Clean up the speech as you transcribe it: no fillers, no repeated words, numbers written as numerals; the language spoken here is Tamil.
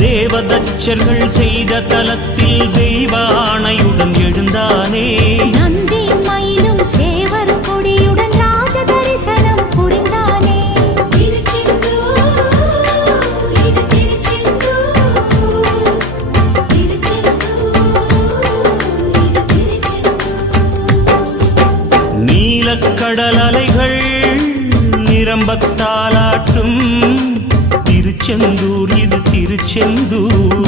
தேவதச்சர்கள் செய்த தலத்தில் தெய்வ ஆணையுடன் எழுந்தானே. நந்தி மயிலும் சேவர் கொடியுடன் ராஜ தரிசனம் புரிந்தானே. நீலக்கடல் அலைகள் நிரம்பத்தாலாட்டும் திருச்செந்தூர், இது திருச்செந்தூர்.